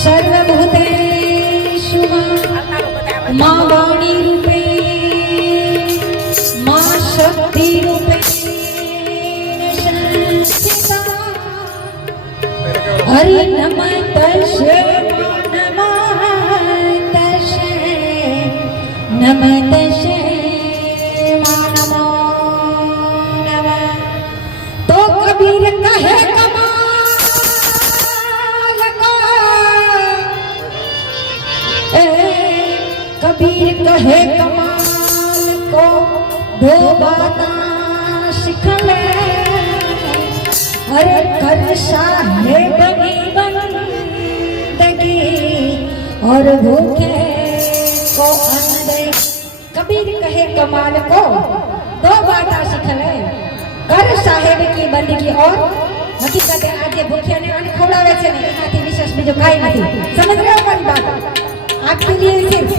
सर्वभूतेषु मा वाणी रूपे मा शक्ति रूपे हरि नमः तस्यै नमः तस्यै नमो नमः। तो कबीर कहे कबीर कहे कमाल को दो बातें सीख ले। अरे कर साहेब की बंदगी और भूखे को अन्न दे। कबीर कहे कमाल को दो बातें सीख ले। कर साहेब की बंदगी और हकीकत आज भूखे ने अन्न खवડાવે છે ને એનાથી વિશેષ બીજું કાઈ નથી। સમજ રહ્યો મારી बात आपके लिए सिर्फ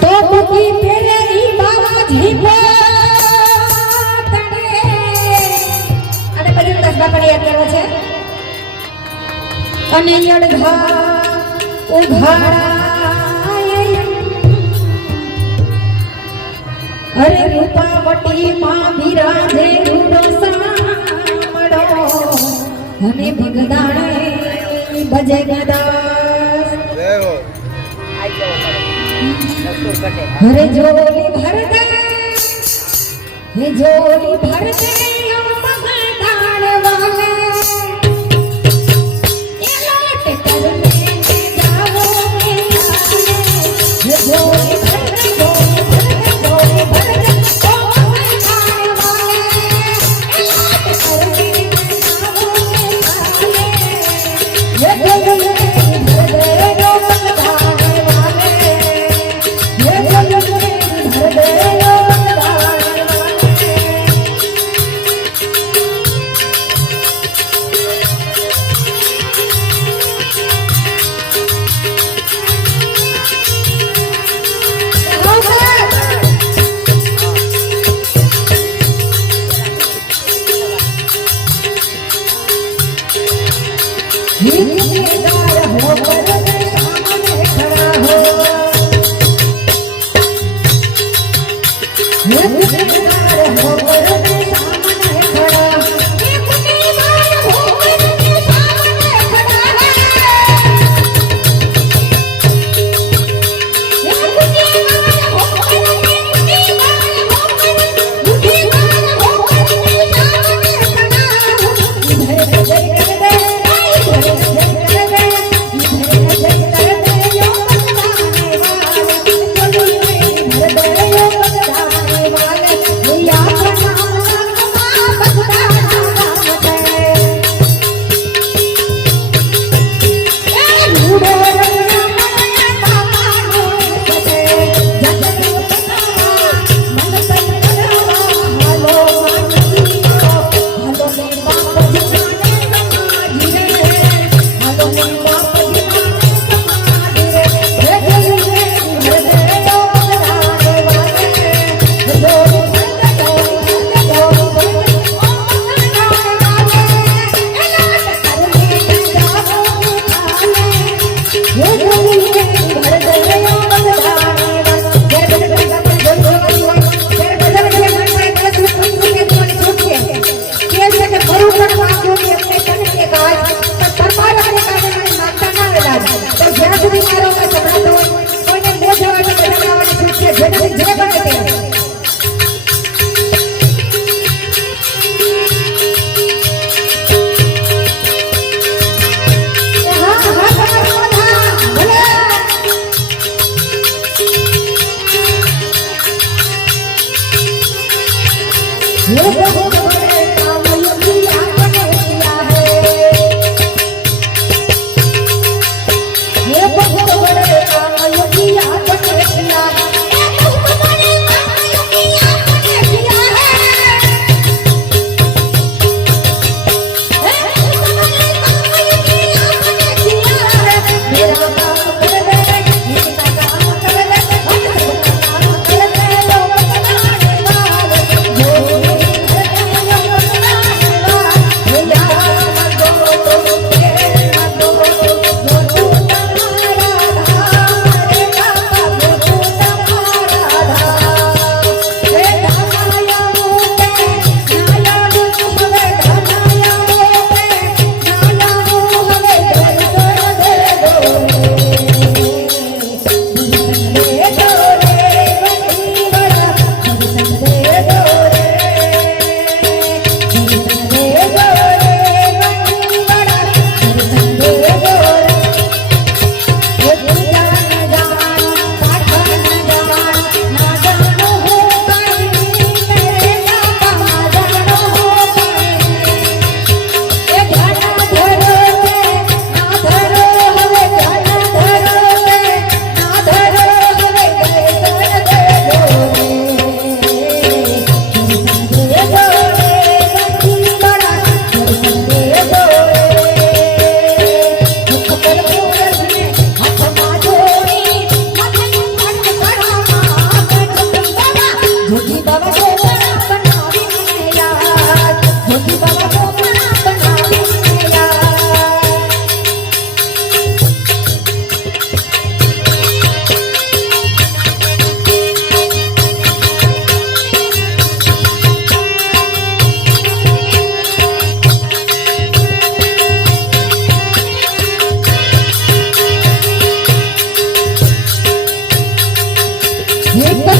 तो मुकी पेले ही बाबा जी तड़े અને બધું 10 બાપડે યાદ કરો છે અને યડઘા ઉઘાડાય અરે રૂપાવટી માં બિરાજે રૂડો સામડો અને ભગદાણે ભજે ગદાસ हरे झोली भर दे ये झोली भर दे यो मगदान वाले ये लौट कर लेके जाओ ये झोली भर दे झोली भर दे ओ मगदान वाले ये लौट कर लेके जाओ ये झोली भर दे यो मगदान वाले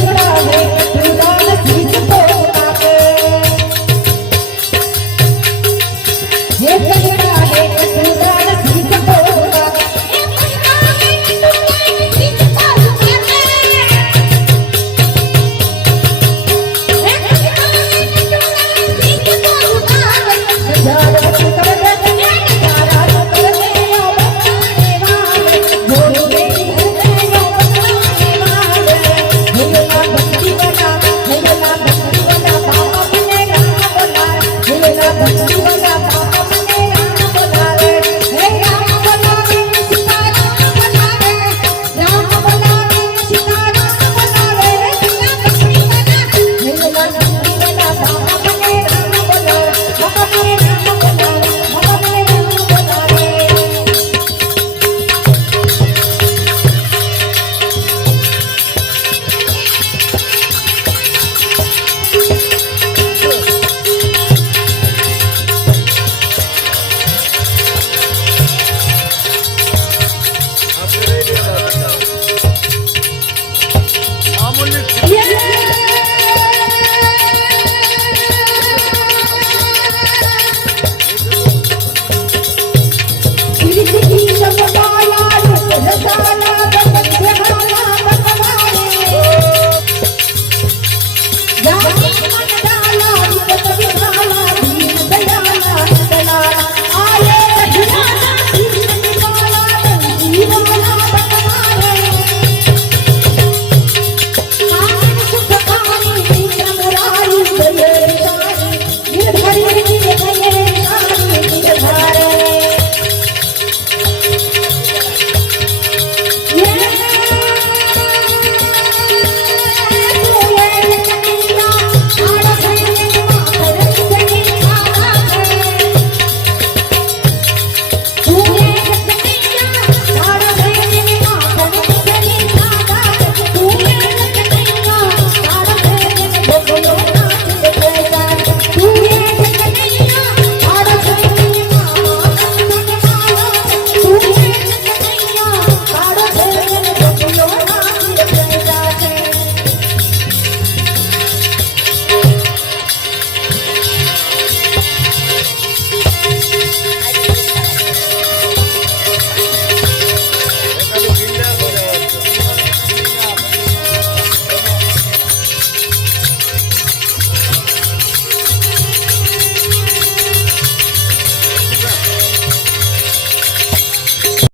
थोड़ा है कटु